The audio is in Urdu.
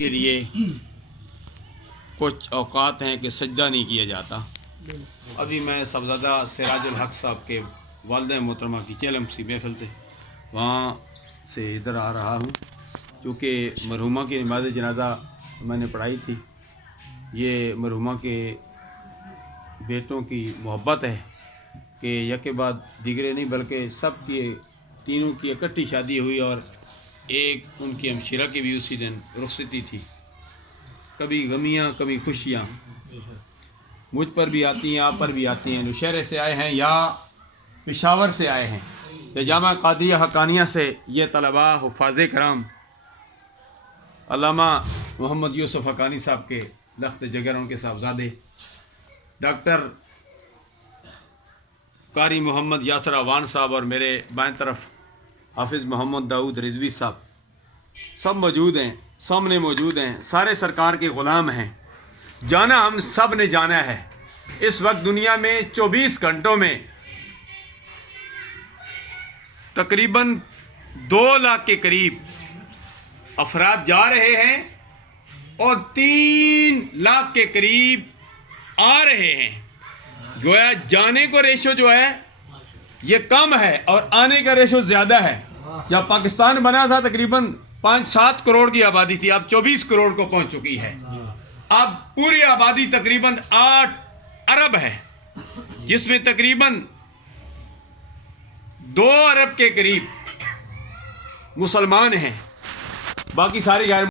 کے لیے کچھ اوقات ہیں کہ سجدہ نہیں کیا جاتا۔ ابھی میں صاحبزادہ سراج الحق صاحب کے والدہ محترمہ کی چیلم سی محفل تھے، وہاں سے ادھر آ رہا ہوں کیونکہ مرحومہ کی نماز جنازہ میں نے پڑھائی تھی۔ یہ مرحومہ کے بیٹوں کی محبت ہے کہ یک کے بعد دیگرے نہیں بلکہ سب کی تینوں کی اکٹھی شادی ہوئی، اور ایک ان کی ہمشیرہ کی بھی اسی دن رخصتی تھی۔ کبھی غمیاں کبھی خوشیاں مجھ پر بھی آتی ہیں، آپ پر بھی آتی ہیں۔ نوشہرے سے آئے ہیں یا پشاور سے آئے ہیں یا جامعہ قادریہ حقانیہ سے یہ طلباء حفاظ کرام علامہ محمد یوسف حقانی صاحب کے لخت جگر، ان کے صاحبزادے ڈاکٹر قاری محمد یاسر اعوان صاحب، اور میرے بائیں طرف حافظ محمد داؤد رضوی صاحب، سب موجود ہیں، سامنے موجود ہیں، سارے سرکار کے غلام ہیں۔ جانا ہم سب نے جانا ہے۔ اس وقت دنیا میں 24 گھنٹوں میں تقریباً 2 لاکھ کے قریب افراد جا رہے ہیں اور 3 لاکھ کے قریب آ رہے ہیں۔ گویا جانے کو ریشو جو ہے یہ کم ہے اور آنے کا ریشو زیادہ ہے۔ جب پاکستان بنا تھا تقریباً 5-7 کروڑ کی آبادی تھی، اب 24 کروڑ کو پہنچ چکی ہے۔ اب پوری آبادی تقریباً 8 ارب ہے، جس میں تقریباً 2 ارب کے قریب مسلمان ہیں، باقی ساری غیر